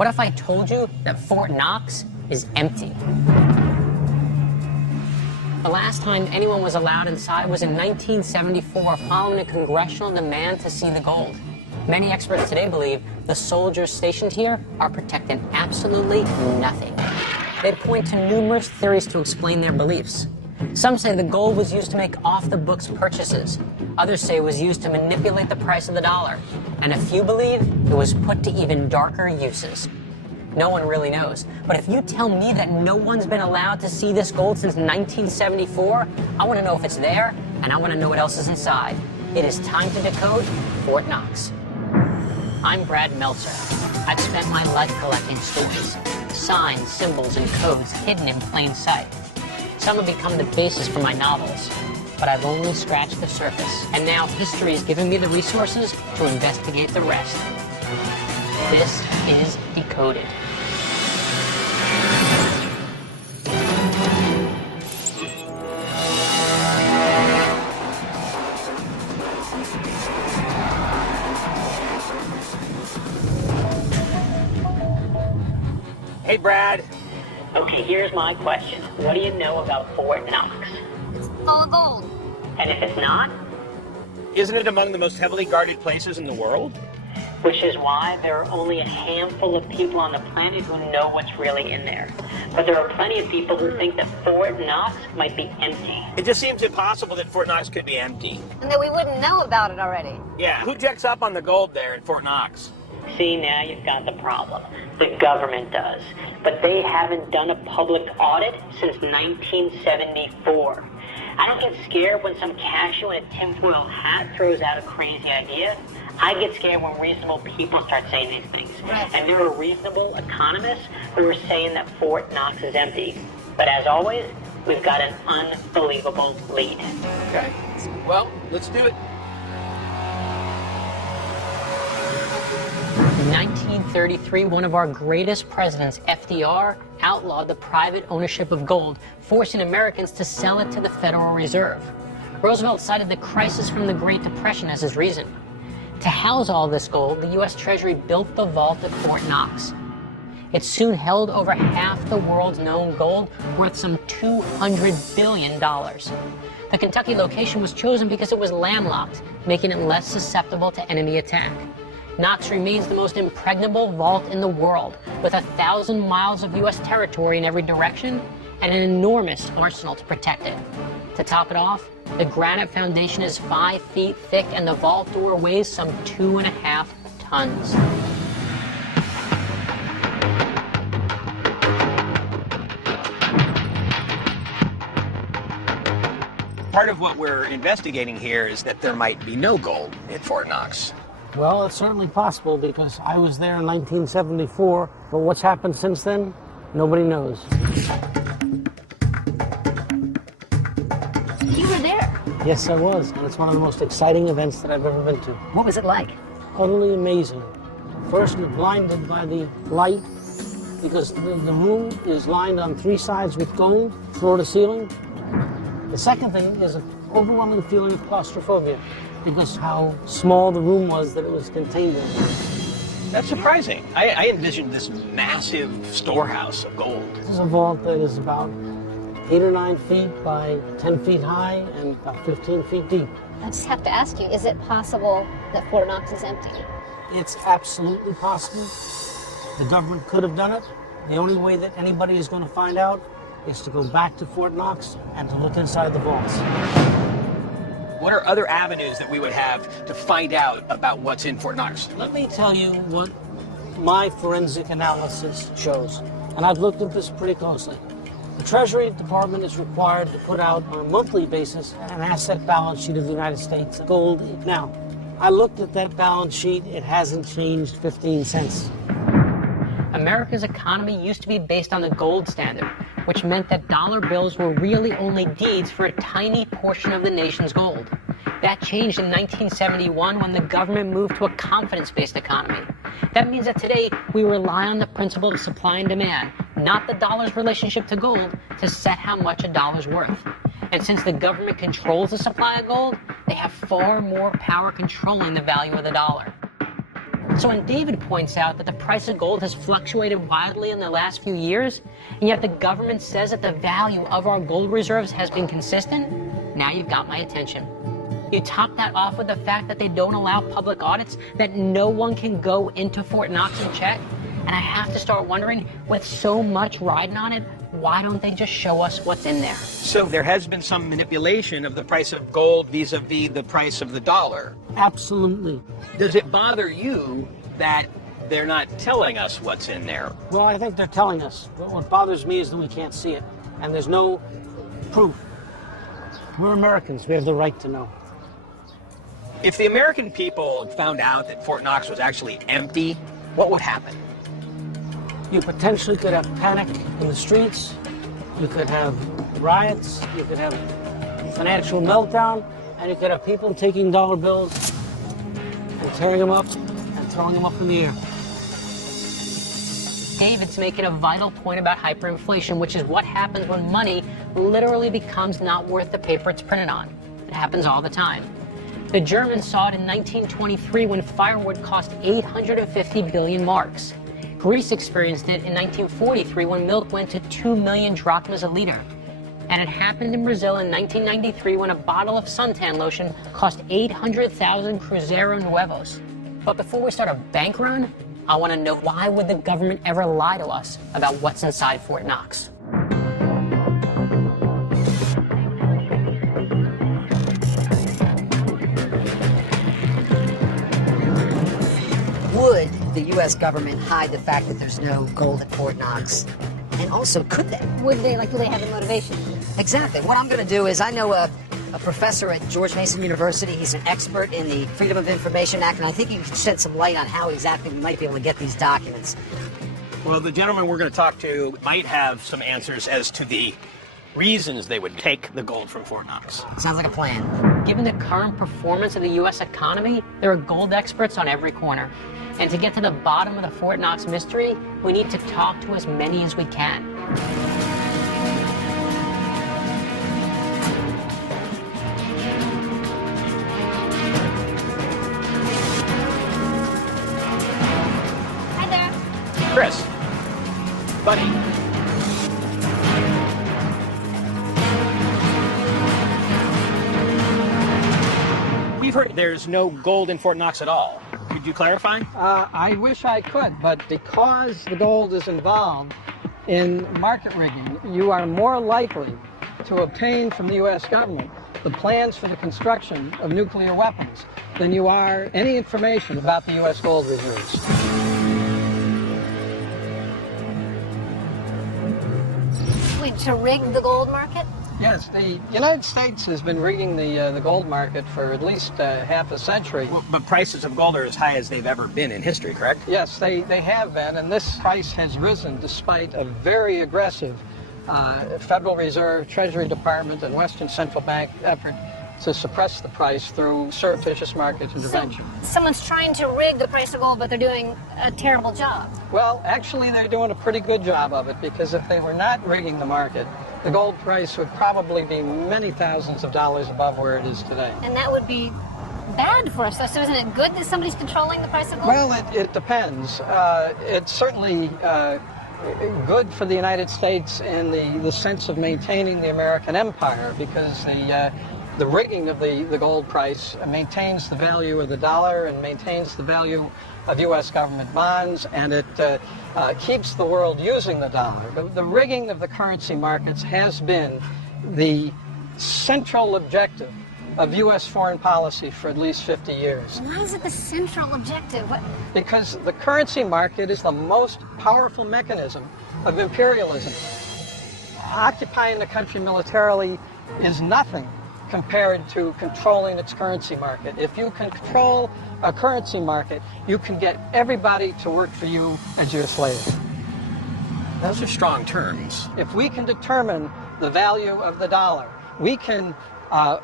What if I told you that Fort Knox is empty? The last time anyone was allowed inside was in 1974, following a congressional demand to see the gold. Many experts today believe the soldiers stationed here are protecting absolutely nothing. They point to numerous theories to explain their beliefs. Some say the gold was used to make off-the-books purchases. Others say it was used to manipulate the price of the dollar. And a few believe it was put to even darker uses. No one really knows. But if you tell me that no one's been allowed to see this gold since 1974, I want to know if it's there, and I want to know what else is inside. It is time to decode Fort Knox. I'm Brad Meltzer. I've spent my life collecting stories, signs, symbols, and codes hidden in plain sight. Some have become the basis for my novels, but I've only scratched the surface. And now history is giving me the resources to investigate the rest. This is Decoded. Hey, Brad. Okay, here's my question. What do you know about Fort Knox? It's full of gold. And if it's not? Isn't it among the most heavily guarded places in the world? Which is why there are only a handful of people on the planet who know what's really in there. But there are plenty of people who think that Fort Knox might be empty. It just seems impossible that Fort Knox could be empty. And that we wouldn't know about it already. Yeah, who checks up on the gold there in Fort Knox? See, now you've got the problem. The government does. But they haven't done a public audit since 1974. I don't get scared when some cashew in a tinfoil hat throws out a crazy idea. I get scared when reasonable people start saying these things. Right. And there are reasonable economists who are saying that Fort Knox is empty. But as always, we've got an unbelievable lead. Okay. Well, let's do it. In 1933, one of our greatest presidents, FDR, outlawed the private ownership of gold, forcing Americans to sell it to the Federal Reserve. Roosevelt cited the crisis from the Great Depression as his reason. To house all this gold, the U.S. Treasury built the vault at Fort Knox. It soon held over half the world's known gold, worth some $200 billion. The Kentucky location was chosen because it was landlocked, making it less susceptible to enemy attack. Knox remains the most impregnable vault in the world, with 1,000 miles of U.S. territory in every direction and an enormous arsenal to protect it. To top it off, the granite foundation is 5 feet thick and the vault door weighs some 2.5 tons. Part of what we're investigating here is that there might be no gold in Fort Knox. Well, it's certainly possible because I was there in 1974, but what's happened since then, nobody knows. You were there. Yes, I was, and it's one of the most exciting events that I've ever been to. What was it like? Utterly amazing. First, you're blinded by the light because the room is lined on 3 sides with gold, floor to ceiling. The second thing is an overwhelming feeling of claustrophobia because how small the room was that it was contained in. That's surprising. I envisioned this massive storehouse of gold. This is a vault that is about 8 or 9 feet by 10 feet high and about 15 feet deep. I just have to ask you, is it possible that Fort Knox is empty? It's absolutely possible. The government could have done it. The only way that anybody is going to find out is to go back to Fort Knox and to look inside the vaults. What are other avenues that we would have to find out about what's in Fort Knox? Let me tell you what my forensic analysis shows, and I've looked at this pretty closely. The Treasury Department is required to put out on a monthly basis an asset balance sheet of the United States gold. Now, I looked at that balance sheet. It hasn't changed 15 cents. America's economy used to be based on the gold standard, which meant that dollar bills were really only deeds for a tiny portion of the nation's gold. That changed in 1971 when the government moved to a confidence-based economy. That means that today we rely on the principle of supply and demand, not the dollar's relationship to gold, to set how much a dollar's worth. And since the government controls the supply of gold, they have far more power controlling the value of the dollar. So when David points out that the price of gold has fluctuated wildly in the last few years, and yet the government says that the value of our gold reserves has been consistent, now you've got my attention. You top that off with the fact that they don't allow public audits, that no one can go into Fort Knox and check, and I have to start wondering, with so much riding on it, why don't they just show us what's in there? So there has been some manipulation of the price of gold vis-a-vis the price of the dollar. Absolutely. Does it bother you that they're not telling us what's in there? Well, I think they're telling us. But what bothers me is that we can't see it, and there's no proof. We're Americans. We have the right to know. If the American people found out that Fort Knox was actually empty, what would happen? You potentially could have panic in the streets. You could have riots. You could have financial meltdown. And you could have people taking dollar bills and tearing them up and throwing them up in the air. David's making a vital point about hyperinflation, which is what happens when money literally becomes not worth the paper it's printed on. It happens all the time. The Germans saw it in 1923 when firewood cost 850 billion marks. Greece experienced it in 1943 when milk went to 2 million drachmas a liter. And it happened in Brazil in 1993 when a bottle of suntan lotion cost 800,000 Cruzeiro Nuevos. But before we start a bank run, I want to know, why would the government ever lie to us about what's inside Fort Knox? Would the U.S. government hide the fact that there's no gold at Fort Knox? And also, could they? Would they, do they have the motivation? Exactly. What I'm going to do is, I know a professor at George Mason University. He's an expert in the Freedom of Information Act, and I think he can shed some light on how exactly we might be able to get these documents. Well, the gentleman we're going to talk to might have some answers as to the reasons they would take the gold from Fort Knox. Sounds like a plan. Given the current performance of the U.S. economy, there are gold experts on every corner. And to get to the bottom of the Fort Knox mystery, we need to talk to as many as we can. Hi there. Chris, buddy. We've heard there's no gold in Fort Knox at all. Could you clarify? I wish I could, but because the gold is involved in market rigging, you are more likely to obtain from the U.S. government the plans for the construction of nuclear weapons than you are any information about the U.S. gold reserves. Wait, to rig the gold market? Yes, the United States has been rigging the gold market for at least half a century. Well, but prices of gold are as high as they've ever been in history, correct? Yes, they have been, and this price has risen despite a very aggressive Federal Reserve, Treasury Department, and Western Central Bank effort to suppress the price through surreptitious market intervention. So someone's trying to rig the price of gold, but they're doing a terrible job. Well, actually, they're doing a pretty good job of it, because if they were not rigging the market, the gold price would probably be many thousands of dollars above where it is today. And that would be bad for us. So isn't it good that somebody's controlling the price of gold? Well, it depends. It's certainly good for the United States in the sense of maintaining the American empire, because the rigging of the gold price maintains the value of the dollar and maintains the value of U.S. government bonds, and it keeps the world using the dollar. The rigging of the currency markets has been the central objective of U.S. foreign policy for at least 50 years. Why is it the central objective? What? Because the currency market is the most powerful mechanism of imperialism. Occupying the country militarily is nothing compared to controlling its currency market. If you can control a currency market, you can get everybody to work for you as your slave. Those are strong terms. If we can determine the value of the dollar, we can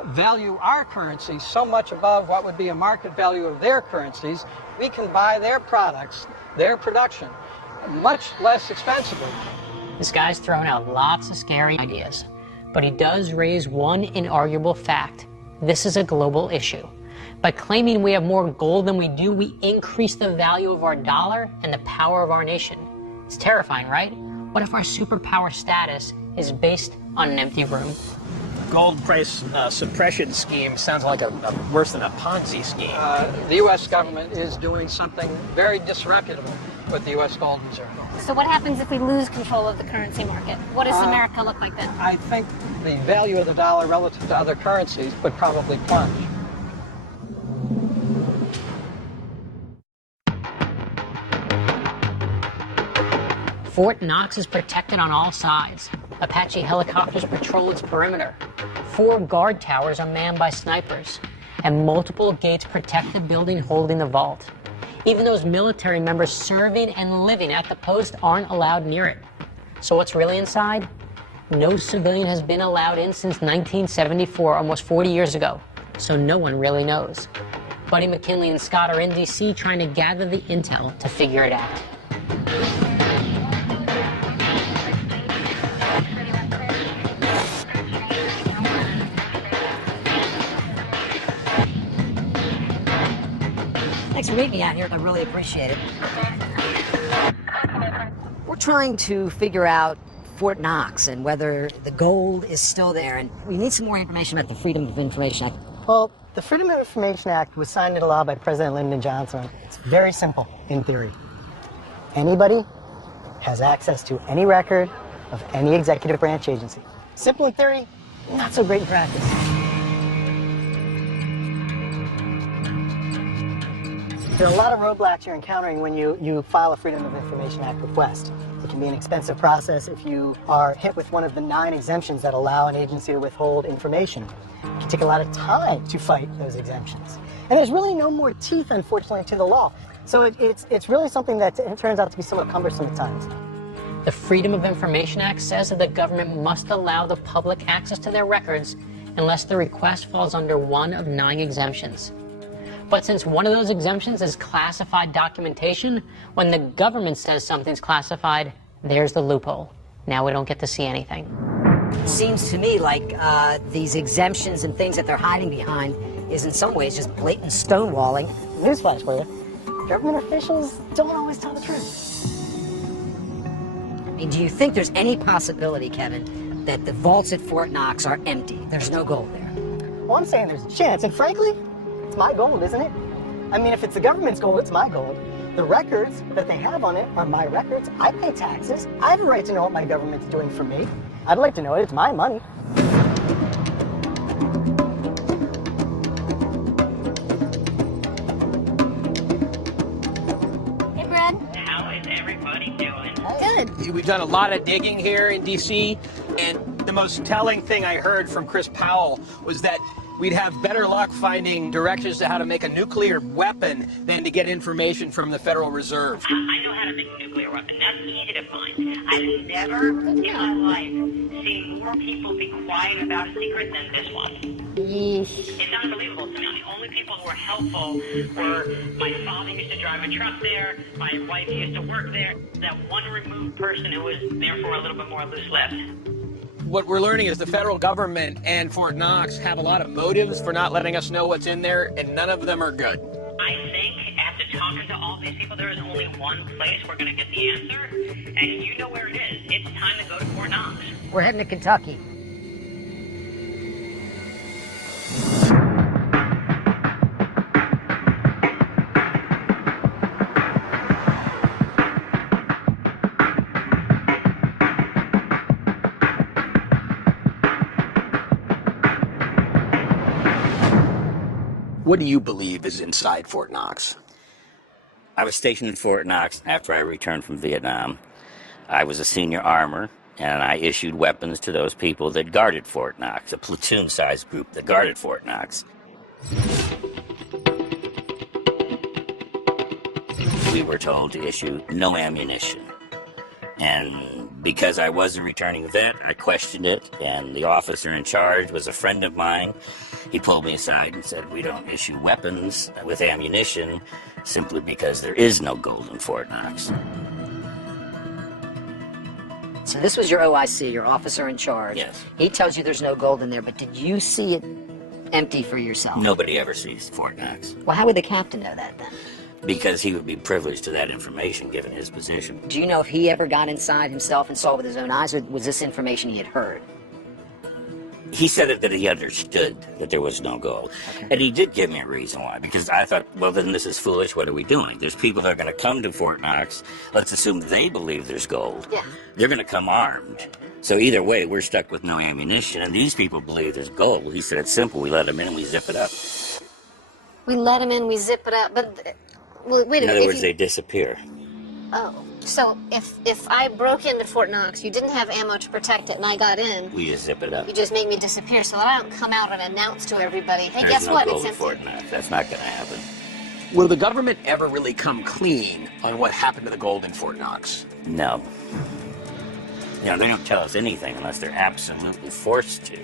value our currency so much above what would be a market value of their currencies, we can buy their products, their production, much less expensively. This guy's throwing out lots of scary ideas, but he does raise one inarguable fact. This is a global issue. By claiming we have more gold than we do, we increase the value of our dollar and the power of our nation. It's terrifying, right? What if our superpower status is based on an empty room? Gold price suppression scheme sounds like a worse than a Ponzi scheme. The U.S. government is doing something very disreputable with the U.S. gold reserve. So what happens if we lose control of the currency market? What does America look like then? I think the value of the dollar relative to other currencies would probably plunge. Fort Knox is protected on all sides. Apache helicopters patrol its perimeter. 4 guard towers are manned by snipers, and multiple gates protect the building holding the vault. Even those military members serving and living at the post aren't allowed near it. So what's really inside? No civilian has been allowed in since 1974, almost 40 years ago, so no one really knows. Buddy McKinley and Scott are in D.C. trying to gather the intel to figure it out. Thanks for meeting me out here. I really appreciate it. We're trying to figure out Fort Knox and whether the gold is still there, and we need some more information about the Freedom of Information Act. Well, the Freedom of Information Act was signed into law by President Lyndon Johnson. It's very simple in theory. Anybody has access to any record of any executive branch agency. Simple in theory, not so great in practice. There are a lot of roadblocks you're encountering when you file a Freedom of Information Act request. It can be an expensive process if you are hit with one of the 9 exemptions that allow an agency to withhold information. It can take a lot of time to fight those exemptions. And there's really no more teeth, unfortunately, to the law. So it's really something that it turns out to be somewhat cumbersome at times. The Freedom of Information Act says that the government must allow the public access to their records unless the request falls under one of 9 exemptions. But since one of those exemptions is classified documentation, when the government says something's classified, there's the loophole. Now we don't get to see anything. It seems to me like these exemptions and things that they're hiding behind is in some ways just blatant stonewalling. Newsflash for you. Government officials don't always tell the truth. I mean, do you think there's any possibility, Kevin, that the vaults at Fort Knox are empty? There's no gold there. Well, I'm saying there's a chance, and frankly, it's my gold, isn't it? I mean, if it's the government's gold, it's my gold. The records that they have on it are my records. I pay taxes. I have a right to know what my government's doing for me. I'd like to know it. It's my money. Hey, Brad. How is everybody doing? Good. We've done a lot of digging here in D.C., and the most telling thing I heard from Chris Powell was that we'd have better luck finding directions to how to make a nuclear weapon than to get information from the Federal Reserve. I know how to make a nuclear weapon. That's easy to find. I've never in my life seen more people be quiet about a secret than this one. Yeesh. It's unbelievable to me. The only people who were helpful were my father used to drive a truck there, my wife used to work there, that one removed person who was there for a little bit more loose lips. What we're learning is the federal government and Fort Knox have a lot of motives for not letting us know what's in there, and none of them are good. I think after talking to all these people, there is only one place we're going to get the answer, and you know where it is. It's time to go to Fort Knox. We're heading to Kentucky. What do you believe is inside Fort Knox? I was stationed in Fort Knox after I returned from Vietnam. I was a senior armor, and I issued weapons to those people that guarded Fort Knox, a platoon-sized group that guarded Fort Knox. We were told to issue no ammunition. And because I was a returning vet, I questioned it, and the officer in charge was a friend of mine. He pulled me aside and said, "We don't issue weapons with ammunition simply because there is no gold in Fort Knox." So this was your OIC, your officer in charge. Yes. He tells you there's no gold in there, but did you see it empty for yourself. Nobody ever sees Fort Knox Well, how would the captain know that then? because he would be privileged to that information given his position. Do you know if he ever got inside himself and saw it with his own eyes, or was this information he had heard? He said that he understood that there was no gold. And he did give me a reason why, because I thought, well, then this is foolish. What are we doing? There's people that are going to come to Fort Knox. Let's assume they believe there's gold. Yeah. They're going to come armed. So either way, we're stuck with no ammunition, and these people believe there's gold. He said it's simple. We let them in and we zip it up. We let them in, we zip it up, but well, wait a In minute. other words, they disappear. Oh, so if I broke into Fort Knox, you didn't have ammo to protect it, and I got in, We just zip it up. you just made me disappear so that I don't come out and announce to everybody, hey, There's guess no what? gold It's in empty. Fort Knox. That's not going to happen. Will the government ever really come clean on what happened to the gold in Fort Knox? No. You know, they don't tell us anything unless they're absolutely forced to.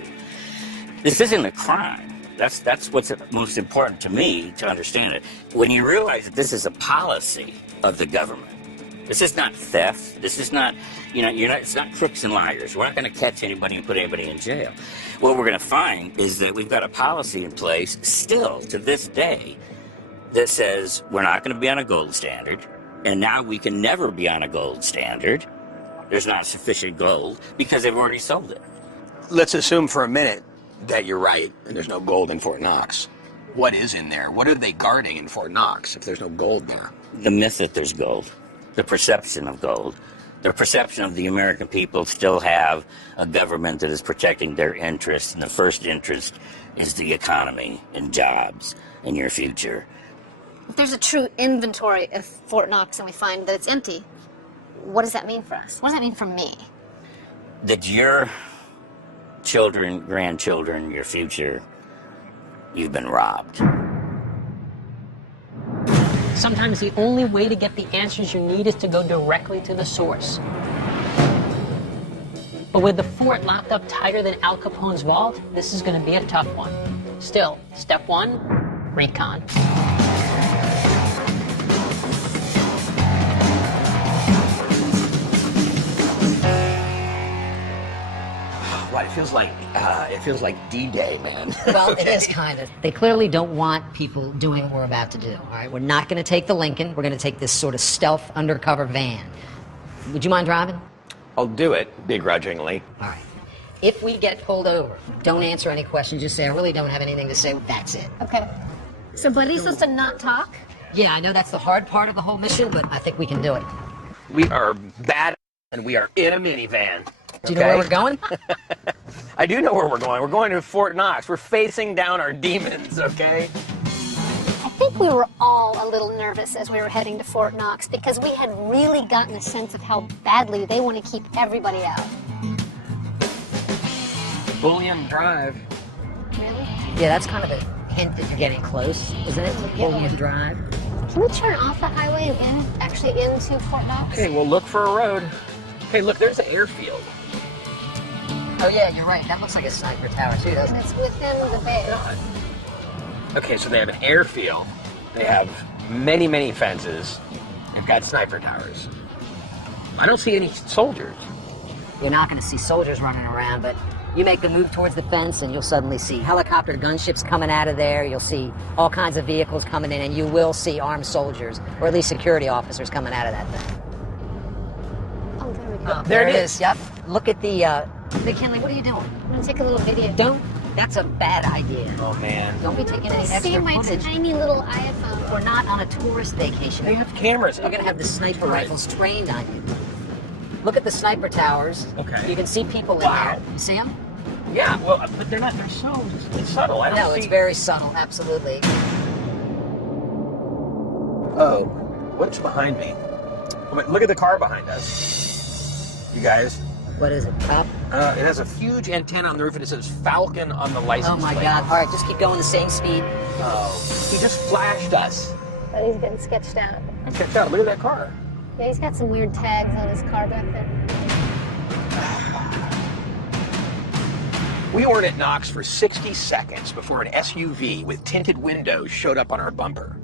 This isn't a crime. That's what's most important to me to understand it. When you realize that this is a policy of the government, this is not theft. This is not, it's not crooks and liars. We're not going to catch anybody and put anybody in jail. What we're going to find is that we've got a policy in place still to this day that says we're not going to be on a gold standard, and now we can never be on a gold standard. There's not sufficient gold because they've already sold it. Let's assume for a minute that you're right and there's no gold in Fort Knox. What is in there? What are they guarding in Fort Knox if there's no gold there? The myth that there's gold, the perception of gold, the perception of the American people still have a government that is protecting their interests, and the first interest is the economy and jobs and your future. If there's a true inventory of Fort Knox and we find that it's empty, what does that mean for us? What does that mean for me? That your children, grandchildren, your future, you've been robbed. Sometimes the only way to get the answers you need is to go directly to the source. But with the fort locked up tighter than Al Capone's vault, this is going to be a tough one. Still, step one, recon. Right, it feels like D-Day, man. Well, it is kind of. They clearly don't want people doing what we're about to do. All right, we're not going to take the Lincoln. We're going to take this sort of stealth undercover van. Would you mind driving? I'll do it begrudgingly. All right. If we get pulled over, don't answer any questions. Just say, I really don't have anything to say. That's it. Okay. So Buddy's supposed to not talk? Yeah, I know that's the hard part of the whole mission, but I think we can do it. We are bad and we are in a minivan. Do you know where we're going? I do know where we're going. We're going to Fort Knox. We're facing down our demons, okay? I think we were all a little nervous as we were heading to Fort Knox because we had really gotten a sense of how badly they want to keep everybody out. Bullion Drive. Really? Yeah, that's kind of a hint that you're getting close, isn't it? Bullion Drive. Can we turn off the highway and actually into Fort Knox? Okay, we'll look for a road. Hey, look, there's an airfield. Oh, yeah, you're right. That looks like a sniper tower, too, doesn't And it? it's within the bay. Okay, so they have an airfield. They have many, many fences. They've got sniper towers. I don't see any soldiers. You're not going to see soldiers running around, but you make the move towards the fence and you'll suddenly see helicopter gunships coming out of there. You'll see all kinds of vehicles coming in, and you will see armed soldiers, or at least security officers coming out of that thing. Oh, there we go. There it is. Yep. Look at the, McKinley, what are you doing? I'm going to take a little video. That's a bad idea. Oh, man. Don't be taking any See extra my footage. tiny little iPhone. We're not on a tourist vacation. They have cameras. We're going to have the sniper rifles trained on you. Look at the sniper towers. Okay. You can see people in Wow. there. You see them? Yeah, well, but they're not. They're so subtle. I don't No, see. it's very subtle, absolutely. Oh, what's behind me? Look at the car behind us. You guys. What is it, cop? It has a huge antenna on the roof and it says Falcon on the license Oh my plate. God. All right, just keep going the same speed. Oh, he just flashed us. But he's getting sketched out. Check out. Look at that car. Yeah, he's got some weird tags on his car back there. We weren't at Knox for 60 seconds before an SUV with tinted windows showed up on our bumper.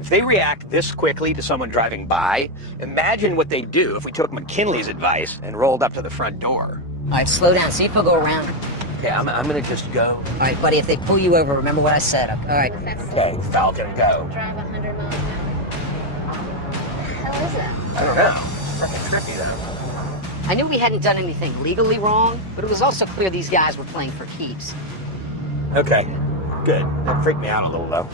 If they react this quickly to someone driving by, imagine what they'd do if we took McKinley's advice and rolled up to the front door. All right, slow down. See if he'll go around. Okay, I'm gonna just go. All right, buddy, if they pull you over, remember what I said. All right. Okay, Falcon, go. Drive 100 miles an hour. How is that? I don't know. Freaking trippy though. I knew we hadn't done anything legally wrong, but it was also clear these guys were playing for keeps. Okay, good. That freaked me out a little though.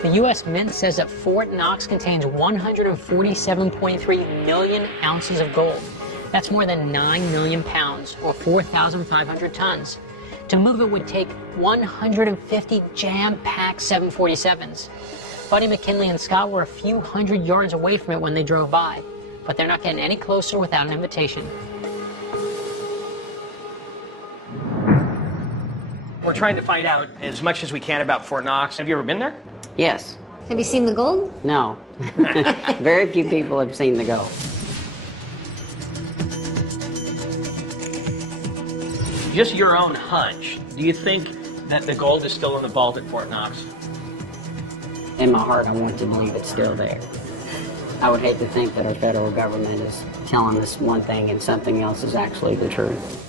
The U.S. Mint says that Fort Knox contains 147.3 million ounces of gold. That's more than 9 million pounds, or 4,500 tons. To move it would take 150 jam-packed 747s. Buddy McKinley and Scott were a few hundred yards away from it when they drove by, but they're not getting any closer without an invitation. We're trying to find out as much as we can about Fort Knox. Have you ever been there? Yes. Have you seen the gold? No. Very few people have seen the gold. Just your own hunch. Do you think that the gold is still in the vault at Fort Knox? In my heart, I want to believe it's still there. I would hate to think that our federal government is telling us one thing and something else is actually the truth.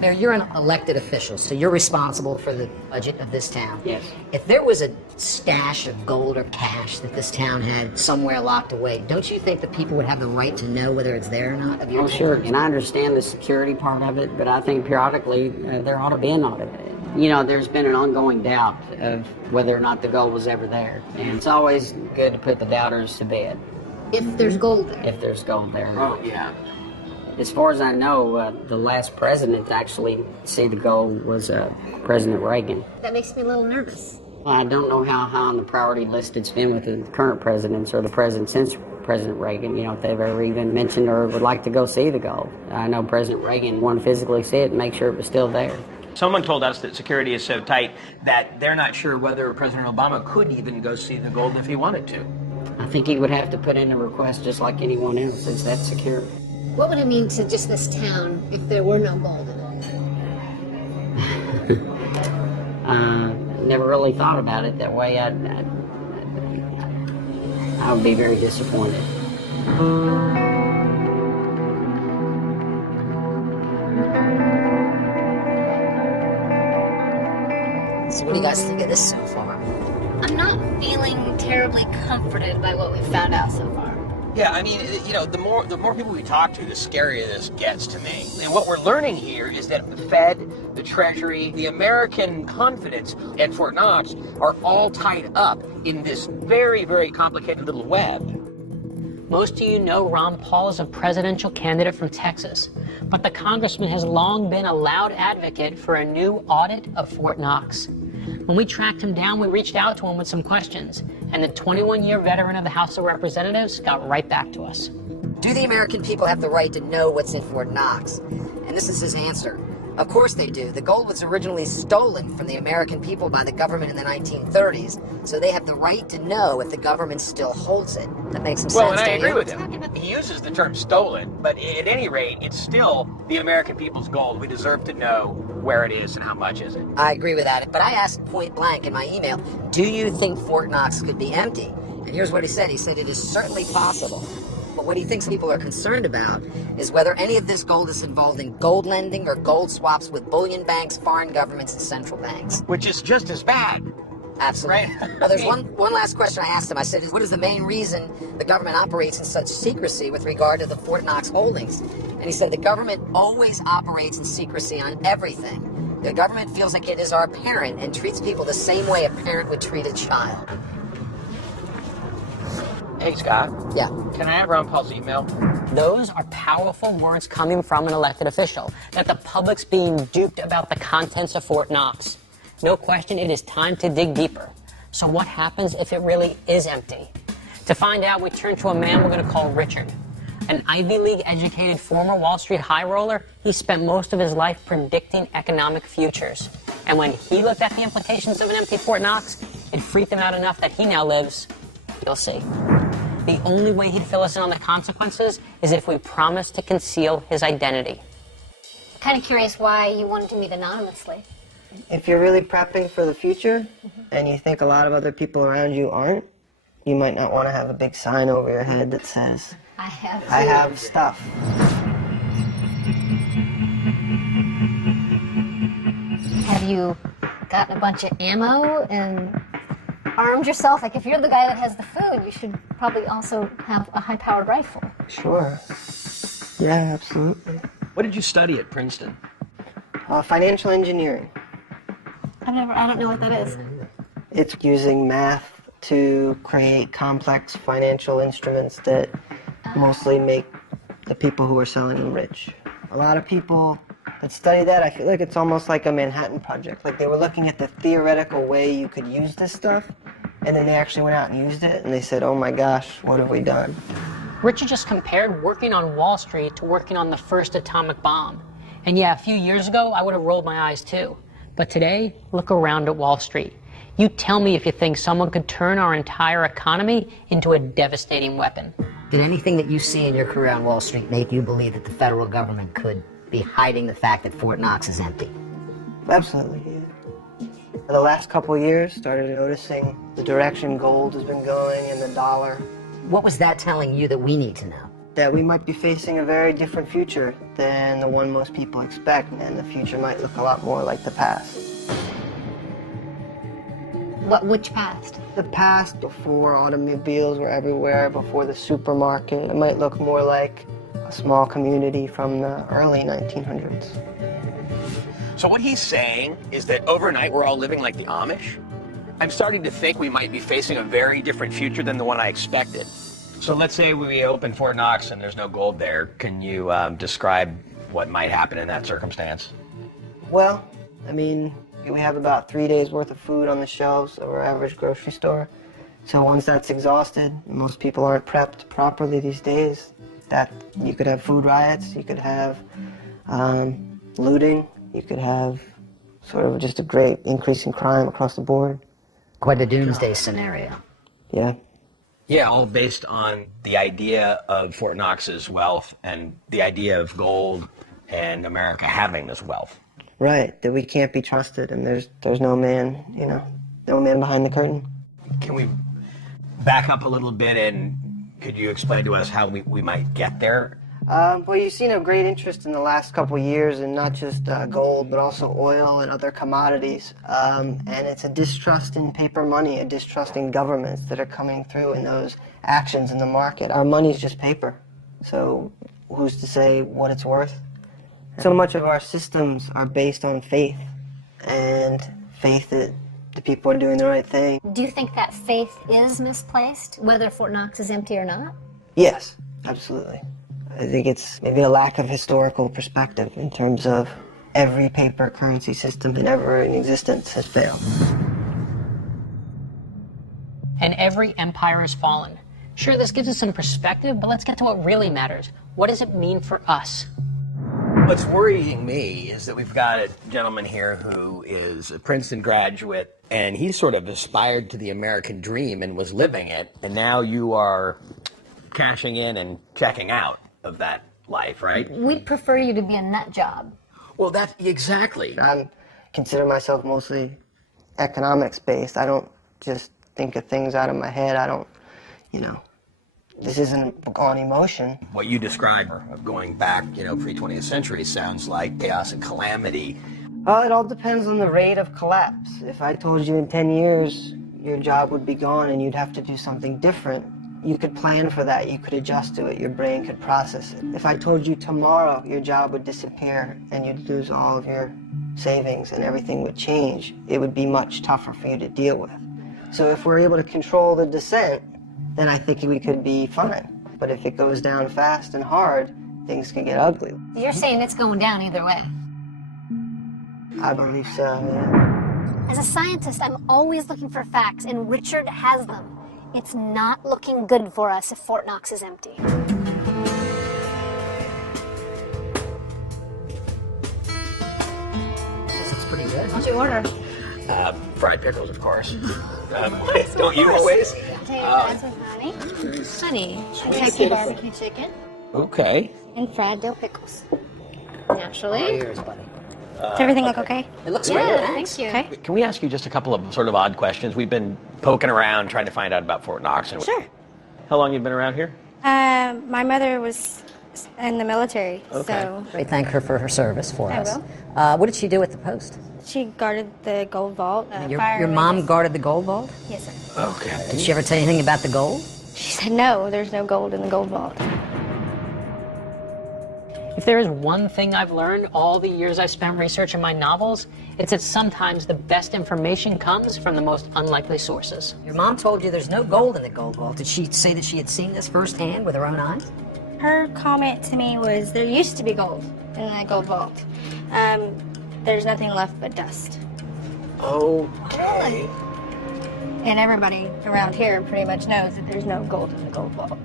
Mayor, you're an elected official, so you're responsible for the budget of this town. Yes. If there was a stash of gold or cash that this town had somewhere locked away, don't you think that people would have the right to know whether it's there or not? Oh, sure. And I understand the security part of it, but I think periodically there ought to be an audit. You know, there's been an ongoing doubt of whether or not the gold was ever there. And it's always good to put the doubters to bed. If there's gold there. If there's gold there. Oh, yeah. As far as I know, the last president to actually see the gold was President Reagan. That makes me a little nervous. Well, I don't know how high on the priority list it's been with the current presidents or the president since President Reagan, you know, if they've ever even mentioned or would like to go see the gold. I know President Reagan wanted to physically see it and make sure it was still there. Someone told us that security is so tight that they're not sure whether President Obama could even go see the gold if he wanted to. I think he would have to put in a request just like anyone else. It's that secure. What would it mean to just this town if there were no gold in it? Never really thought about it that way. I would be very disappointed. So what do you guys think of this so far? I'm not feeling terribly comforted by what we've found out so far. Yeah, I mean, you know, the more people we talk to, the scarier this gets to me. And what we're learning here is that the Fed, the Treasury, the American confidence at Fort Knox are all tied up in this very, very complicated little web. Most of you know Ron Paul is a presidential candidate from Texas, but the congressman has long been a loud advocate for a new audit of Fort Knox. When we tracked him down, we reached out to him with some questions, and the 21-year veteran of the House of Representatives got right back to us. Do the American people have the right to know what's in Fort Knox? And this is his answer. Of course they do. The gold was originally stolen from the American people by the government in the 1930s, so they have the right to know if the government still holds it. That makes some sense, Well, and I don't agree you? with him. He uses the term stolen, but at any rate, it's still the American people's gold. We deserve to know where it is and how much is it. I agree with that, but I asked point blank in my email, do you think Fort Knox could be empty? And here's what he said. He said it is certainly possible. But what he thinks people are concerned about is whether any of this gold is involved in gold lending or gold swaps with bullion banks, foreign governments, and central banks. Which is just as bad. Absolutely. Right. Well, there's one last question I asked him. I said, what is the main reason the government operates in such secrecy with regard to the Fort Knox holdings? And he said the government always operates in secrecy on everything. The government feels like it is our parent and treats people the same way a parent would treat a child. Hey, Scott. Yeah. Can I have Ron Paul's email? Those are powerful words coming from an elected official, that the public's being duped about the contents of Fort Knox. No question, it is time to dig deeper. So what happens if it really is empty? To find out, we turn to a man we're going to call Richard. An Ivy League educated former Wall Street high roller, he spent most of his life predicting economic futures. And when he looked at the implications of an empty Fort Knox, it freaked him out enough that he now lives, you'll see. The only way he'd fill us in on the consequences is if we promise to conceal his identity. Kind of curious why you wanted to meet anonymously. If you're really prepping for the future and you think a lot of other people around you aren't, you might not want to have a big sign over your head that says, I I have stuff. Have you gotten a bunch of ammo and armed yourself? Like, if you're the guy that has the food, you should probably also have a high-powered rifle. Sure. Yeah, absolutely. What did you study at Princeton? Financial engineering. I don't know what that is. It's using math to create complex financial instruments that mostly make the people who are selling them rich. A lot of people that study that, I feel like it's almost like a Manhattan Project. Like, they were looking at the theoretical way you could use this stuff, and then they actually went out and used it, and they said, oh my gosh, what have we done? Richard just compared working on Wall Street to working on the first atomic bomb. And yeah, a few years ago, I would have rolled my eyes too. But today, look around at Wall Street. You tell me if you think someone could turn our entire economy into a devastating weapon. Did anything that you see in your career on Wall Street make you believe that the federal government could be hiding the fact that Fort Knox is empty? Absolutely, yeah. For the last couple of years, started noticing the direction gold has been going and the dollar. What was that telling you that we need to know? That we might be facing a very different future than the one most people expect, and the future might look a lot more like the past. Which past? The past, before automobiles were everywhere, before the supermarket. It might look more like a small community from the early 1900s. So what he's saying is that overnight we're all living like the Amish? I'm starting to think we might be facing a very different future than the one I expected. So let's say we open Fort Knox and there's no gold there. Can you describe what might happen in that circumstance? Well, I mean, we have about 3 days worth of food on the shelves of our average grocery store. So once that's exhausted, and most people aren't prepped properly these days, that you could have food riots, you could have looting, you could have sort of just a great increase in crime across the board. Quite a doomsday scenario. Yeah. Yeah, all based on the idea of Fort Knox's wealth and the idea of gold and America having this wealth. Right, that we can't be trusted, and there's no man, no man behind the curtain. Can we back up a little bit, and could you explain to us how we might get there? Well, you've seen a great interest in the last couple of years in not just gold, but also oil and other commodities. And it's a distrust in paper money, a distrust in governments that are coming through in those actions in the market. Our money's just paper, so who's to say what it's worth? So much of our systems are based on faith, and faith that the people are doing the right thing. Do you think that faith is misplaced, whether Fort Knox is empty or not? Yes, absolutely. I think it's maybe a lack of historical perspective in terms of every paper currency system that ever in existence has failed. And every empire has fallen. Sure, this gives us some perspective, but let's get to what really matters. What does it mean for us? What's worrying me is that we've got a gentleman here who is a Princeton graduate, and he sort of aspired to the American dream and was living it, and now you are cashing in and checking out of that life, right? We'd prefer you to be a nut job. Well, that's exactly. I consider myself mostly economics-based. I don't just think of things out of my head. I don't, this isn't on emotion. What you describe of going back, pre-20th century sounds like chaos and calamity. Well, it all depends on the rate of collapse. If I told you in 10 years your job would be gone and you'd have to do something different, you could plan for that, you could adjust to it, your brain could process it. If I told you tomorrow your job would disappear and you'd lose all of your savings and everything would change, it would be much tougher for you to deal with. So if we're able to control the descent, then I think we could be fine. But if it goes down fast and hard, things could get ugly. You're saying it's going down either way. I believe so, yeah. As a scientist, I'm always looking for facts, and Richard has them. It's not looking good for us if Fort Knox is empty. This is pretty good. What'd you order? Fried pickles, of course. Don't you always? Potato fries with honey. Honey. Kentucky barbecue chicken. Okay. And fried dill pickles. All Naturally. yours, buddy. Does everything look okay? It looks Yeah, great. thank you. Okay. Can we ask you just a couple of sort of odd questions? We've been poking around trying to find out about Fort Knox. And Sure. How long you been around here? My mother was in the military, so Great. Thank her for her service for I us. will. What did she do at the post? she guarded the gold vault. Your mom guarded the gold vault? Yes, sir. Okay. Did she ever tell you anything about the gold? She said no, there's no gold in the gold vault. If there is one thing I've learned all the years I've spent researching my novels, it's that sometimes the best information comes from the most unlikely sources. Your mom told you there's no gold in the gold vault. Did she say that she had seen this firsthand with her own eyes? Her comment to me was, there used to be gold in that gold vault. There's nothing left but dust. Oh. Really? And everybody around here pretty much knows that there's no gold in the gold vault.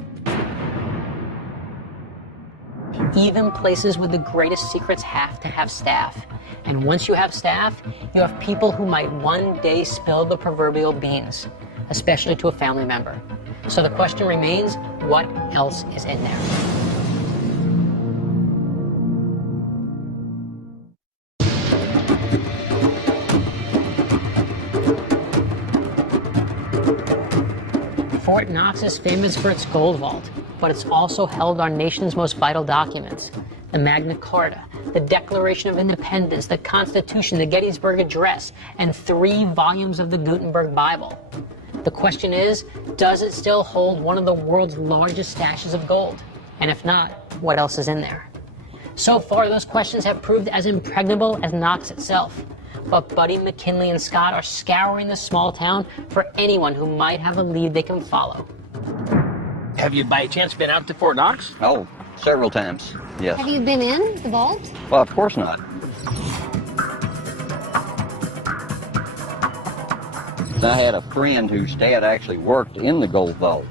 Even places with the greatest secrets have to have staff. And once you have staff, you have people who might one day spill the proverbial beans, especially to a family member. So the question remains, what else is in there? Fort Knox is famous for its gold vault, but it's also held our nation's most vital documents. The Magna Carta, the Declaration of Independence, the Constitution, the Gettysburg Address, and 3 volumes of the Gutenberg Bible. The question is, does it still hold one of the world's largest stashes of gold? And if not, what else is in there? So far, those questions have proved as impregnable as Knox itself. But Buddy, McKinley, and Scott are scouring the small town for anyone who might have a lead they can follow. Have you by chance been out to Fort Knox? Oh, several times, yes. Have you been in the vault? Well, of course not. I had a friend whose dad actually worked in the gold vault.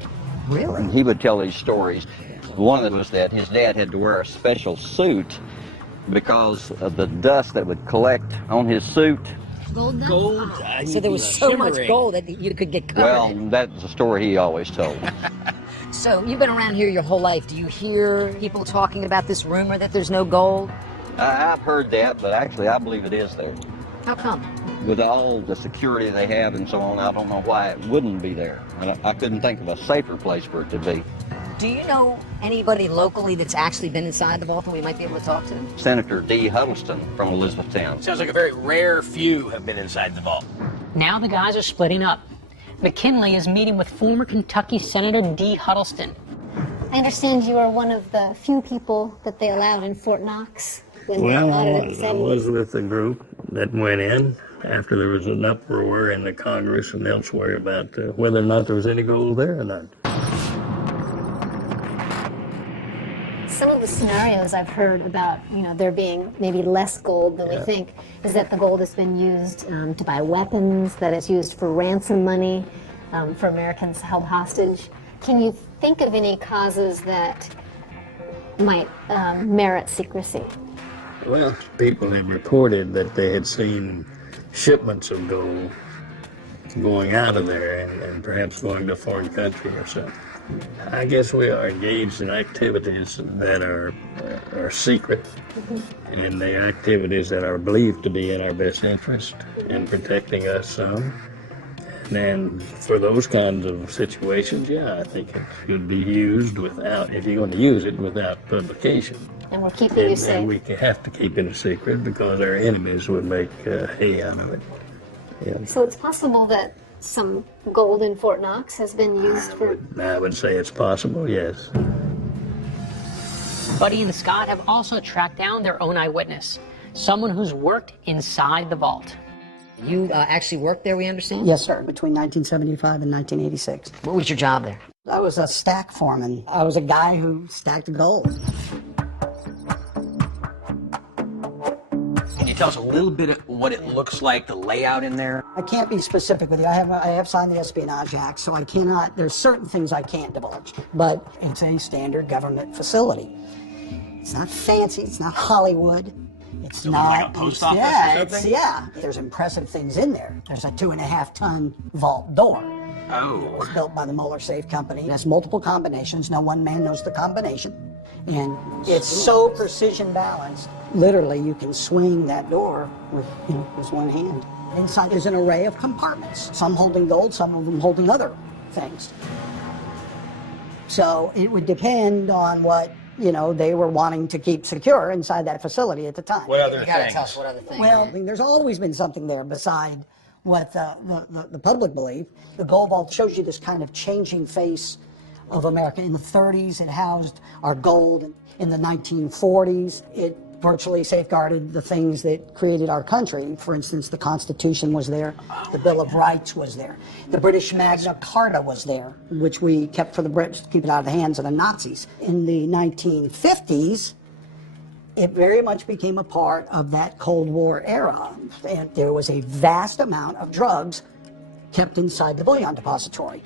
Really? And he would tell these stories. One of them was that his dad had to wear a special suit because of the dust that would collect on his suit. Gold dust? Gold. So there was so much gold that you could get covered Well, in. that's a story he always told. So you've been around here your whole life. Do you hear people talking about this rumor that there's no gold? I've heard that, but actually I believe it is there. How come? With all the security they have and so on, I don't know why it wouldn't be there. I couldn't think of a safer place for it to be. Do you know anybody locally that's actually been inside the vault that we might be able to talk to? Senator D. Huddleston from Elizabethtown. Sounds like a very rare few have been inside the vault. Now the guys are splitting up. McKinley is meeting with former Kentucky Senator D. Huddleston. I understand you are one of the few people that they allowed in Fort Knox. When Well, they I allowed it was. at I 70. was with the group that went in after there was an uproar in the Congress and elsewhere about whether or not there was any gold there or not. Some of the scenarios I've heard about, there being maybe less gold than we think, is that the gold has been used to buy weapons, that it's used for ransom money for Americans held hostage. Can you think of any causes that might merit secrecy? Well, people have reported that they had seen shipments of gold going out of there and perhaps going to a foreign country or something. I guess we are engaged in activities that are secret, and they are activities that are believed to be in our best interest in protecting us some. And for those kinds of situations, I think it should be used without, if you're going to use it, without publication. And we're keeping you safe. And we have to keep it a secret because our enemies would make hay out of it. Yeah. So it's possible that some gold in Fort Knox has been used for... I would say it's possible, yes. Buddy and Scott have also tracked down their own eyewitness, someone who's worked inside the vault. You actually worked there, we understand? Yes, sir, between 1975 and 1986. What was your job there? I was a stack foreman. I was a guy who stacked gold. Can you tell us a little bit of what it looks like, the layout in there? I can't be specific with you. I have signed the Espionage Act, so I cannot, there's certain things I can't divulge. But it's a standard government facility. It's not fancy, it's not Hollywood. It's So not like a post office or something? There's impressive things in there. There's a 2.5-ton vault door. Oh. It was built by the Mueller Safe Company. It has multiple combinations. No one man knows the combination. And it's so precision balanced. Literally, you can swing that door with, with one hand. Inside there's an array of compartments, some holding gold, some of them holding other things. So it would depend on what, they were wanting to keep secure inside that facility at the time. What other You gotta things? tell us what other things. Well, I mean, there's always been something there beside what the public believe. The gold vault shows you this kind of changing face of America. In the 30s, it housed our gold. In the 1940s, it virtually safeguarded the things that created our country. For instance, the Constitution was there, the Bill of Rights was there, the British Magna Carta was there, which we kept for the Brits to keep it out of the hands of the Nazis. In the 1950s, it very much became a part of that Cold War era, and there was a vast amount of drugs kept inside the bullion depository.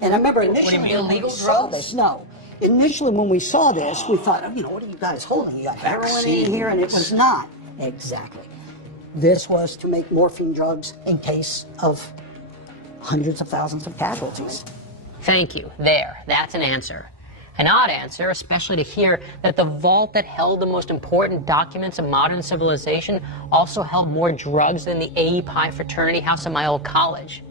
And I remember initially when we saw this, no. Initially when we saw this, we thought, what are you guys holding? You got heroin in here, and it was not. Exactly. This was to make morphine drugs in case of hundreds of thousands of casualties. Thank you. There. That's an answer. An odd answer, especially to hear that the vault that held the most important documents of modern civilization also held more drugs than the AE Pi fraternity house at my old college.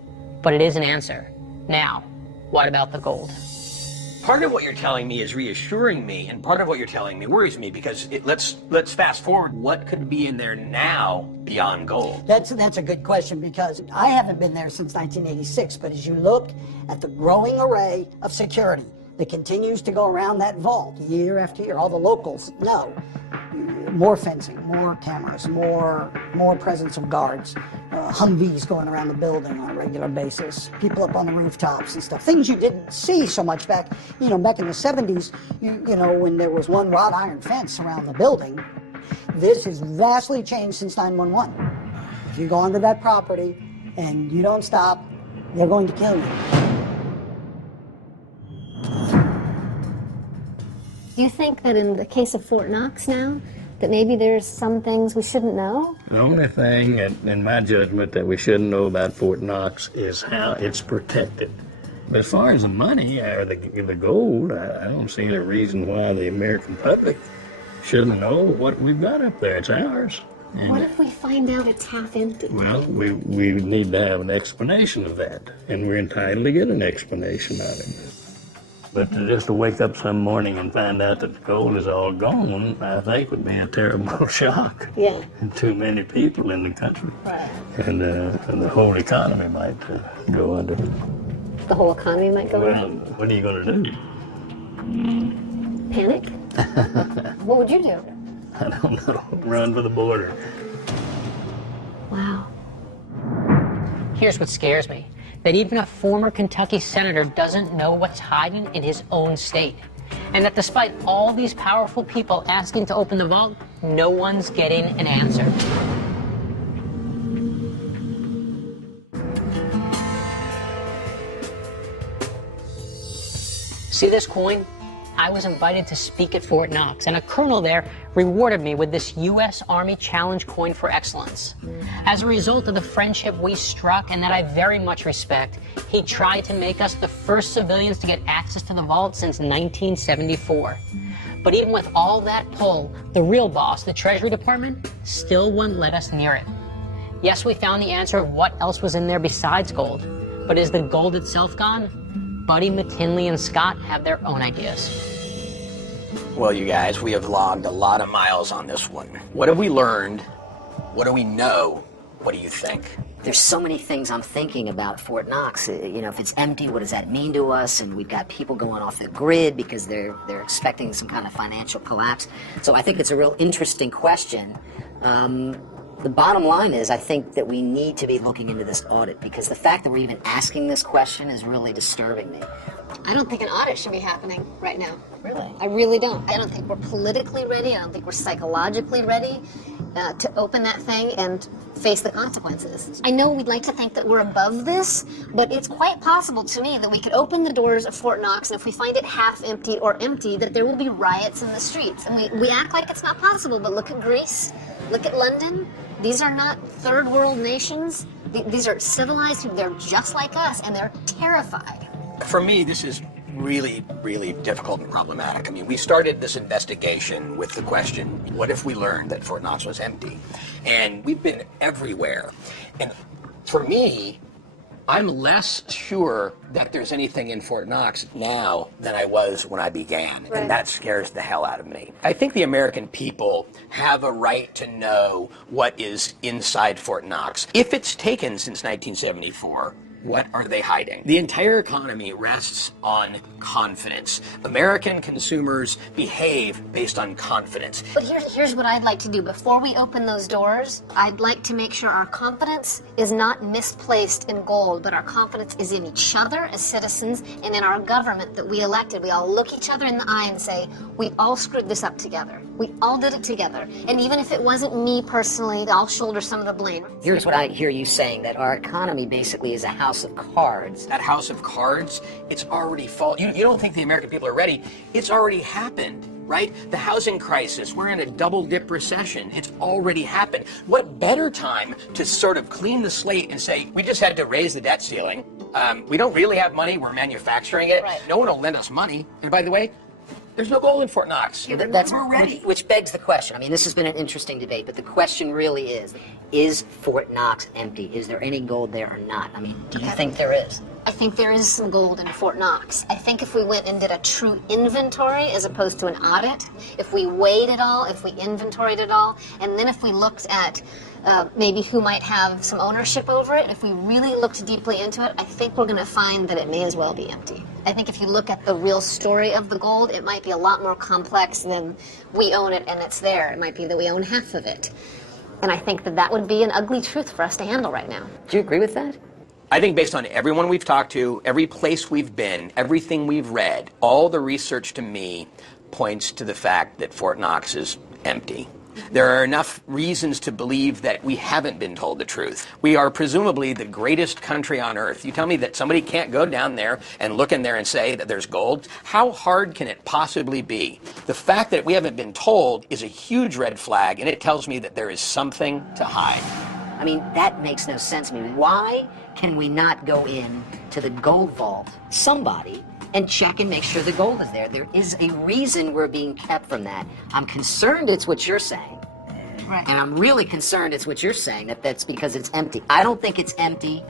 But it is an answer. Now, what about the gold? Part of what you're telling me is reassuring me, and part of what you're telling me worries me, because let's fast forward. What could be in there now beyond gold? That's a good question, because I haven't been there since 1986, but as you look at the growing array of security that continues to go around that vault year after year, all the locals know. More fencing, more cameras, more presence of guards, Humvees going around the building on a regular basis, people up on the rooftops and stuff. Things you didn't see so much back in the 70s, when there was one wrought iron fence around the building. This has vastly changed since 911. If you go onto that property and you don't stop, they're going to kill you. Do you think that in the case of Fort Knox now, that maybe there's some things we shouldn't know? The only thing, in my judgment, that we shouldn't know about Fort Knox is how it's protected. But as far as the money or the gold, I don't see any reason why the American public shouldn't know what we've got up there. It's ours. And what if we find out it's half empty? well, we need to have an explanation of that, and we're entitled to get an explanation of it. But just to wake up some morning and find out that the gold is all gone, I think would be a terrible shock. Yeah. And too many people in the country. Right. And the whole economy might go under. The whole economy might go Well, under? what are you going to do? Panic? What would you do? I don't know. Run for the border. Wow. Here's what scares me. That even a former Kentucky senator doesn't know what's hiding in his own state. And that despite all these powerful people asking to open the vault, no one's getting an answer. See this coin? I was invited to speak at Fort Knox, and a colonel there rewarded me with this U.S. Army Challenge Coin for Excellence. As a result of the friendship we struck, and that I very much respect, he tried to make us the first civilians to get access to the vault since 1974. But even with all that pull, the real boss, the Treasury Department, still wouldn't let us near it. Yes, we found the answer of what else was in there besides gold, but is the gold itself gone? Buddy, McKinley, and Scott have their own ideas. Well, you guys, we have logged a lot of miles on this one. What have we learned? What do we know? What do you think? There's so many things I'm thinking about Fort Knox. If it's empty, what does that mean to us? And we've got people going off the grid because they're expecting some kind of financial collapse. So I think it's a real interesting question. The bottom line is I think that we need to be looking into this audit, because the fact that we're even asking this question is really disturbing me. I don't think an audit should be happening right now. Really? I really don't. I don't think we're politically ready. I don't think we're psychologically ready to open that thing and face the consequences. I know we'd like to think that we're above this, but it's quite possible to me that we could open the doors of Fort Knox, and if we find it half empty or empty, that there will be riots in the streets. And we act like it's not possible, but look at Greece, look at London. These are not third world nations. These are civilized, they're just like us, and they're terrified. For me, this is really, really difficult and problematic. I mean, we started this investigation with the question, what if we learned that Fort Knox was empty? And we've been everywhere. And for me, I'm less sure that there's anything in Fort Knox now than I was when I began, and that scares the hell out of me. I think the American people have a right to know what is inside Fort Knox. If it's taken since 1974, what are they hiding? The entire economy rests on confidence. American consumers behave based on confidence. But here's what I'd like to do. Before we open those doors, I'd like to make sure our confidence is not misplaced in gold, but our confidence is in each other as citizens and in our government that we elected. We all look each other in the eye and say, we all screwed this up together. We all did it together. And even if it wasn't me personally, I'll shoulder some of the blame. Here's what I hear you saying, that our economy basically is a house of cards. That house of cards, it's already fallen. You don't think the American people are ready. It's already happened, right? The housing crisis, we're in a double dip recession. It's already happened. What better time to sort of clean the slate and say, we just had to raise the debt ceiling. We don't really have money, we're manufacturing it. Right. No one will lend us money. And by the way, there's no gold in Fort Knox. We're ready. Which begs the question. I mean, this has been an interesting debate, but the question really is Fort Knox empty? Is there any gold there or not? I mean, do you think there is? I think there is some gold in Fort Knox. I think if we went and did a true inventory as opposed to an audit, if we weighed it all, if we inventoried it all, and then if we looked at maybe who might have some ownership over it, if we really looked deeply into it, I think we're going to find that it may as well be empty. I think if you look at the real story of the gold, it might be a lot more complex than we own it and it's there. It might be that we own half of it. And I think that that would be an ugly truth for us to handle right now. Do you agree with that? I think based on everyone we've talked to, every place we've been, everything we've read, all the research to me points to the fact that Fort Knox is empty. There are enough reasons to believe that we haven't been told the truth. We are presumably the greatest country on earth. You tell me that somebody can't go down there and look in there and say that there's gold? How hard can it possibly be? The fact that we haven't been told is a huge red flag, and it tells me that there is something to hide. I mean, that makes no sense to me. Why can we not go in to the gold vault, somebody, and check and make sure the gold is there? There is a reason we're being kept from that. I'm concerned it's what you're saying. Right. And I'm really concerned it's what you're saying, that that's because it's empty. I don't think it's empty.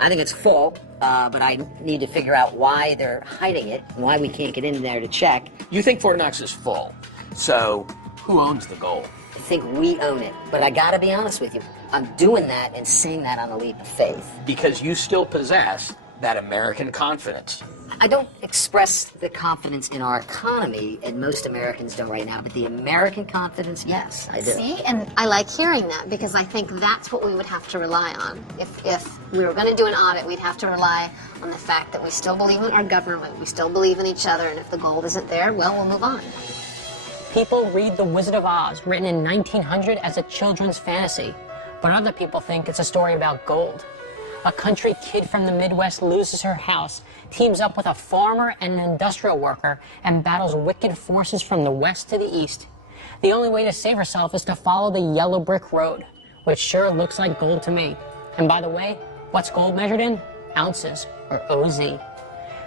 I think it's full, but I need to figure out why they're hiding it, why we can't get in there to check. You think Fort Knox is full, so who owns the gold? I think we own it, but I gotta be honest with you. I'm doing that and saying that on a leap of faith. Because you still possess that American confidence. I don't express the confidence in our economy, and most Americans don't right now, but the American confidence, yes, I do. See, and I like hearing that because I think that's what we would have to rely on. If we were going to do an audit, we'd have to rely on the fact that we still believe in our government, we still believe in each other, and if the gold isn't there, well, we'll move on. People read The Wizard of Oz, written in 1900 as a children's fantasy, but other people think it's a story about gold. A country kid from the Midwest loses her house, teams up with a farmer and an industrial worker, and battles wicked forces from the west to the east. The only way to save herself is to follow the yellow brick road, which sure looks like gold to me. And by the way, what's gold measured in? Ounces, or OZ.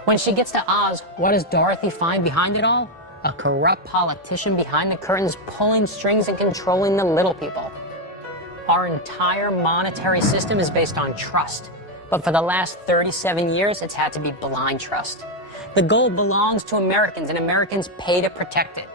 When she gets to Oz, what does Dorothy find behind it all? A corrupt politician behind the curtains pulling strings and controlling the little people. Our entire monetary system is based on trust, but for the last 37 years, it's had to be blind trust. The gold belongs to Americans, and Americans pay to protect it.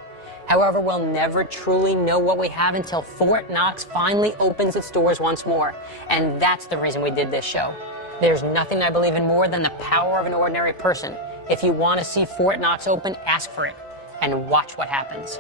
However, we'll never truly know what we have until Fort Knox finally opens its doors once more, and that's the reason we did this show. There's nothing I believe in more than the power of an ordinary person. If you want to see Fort Knox open, ask for it, and watch what happens.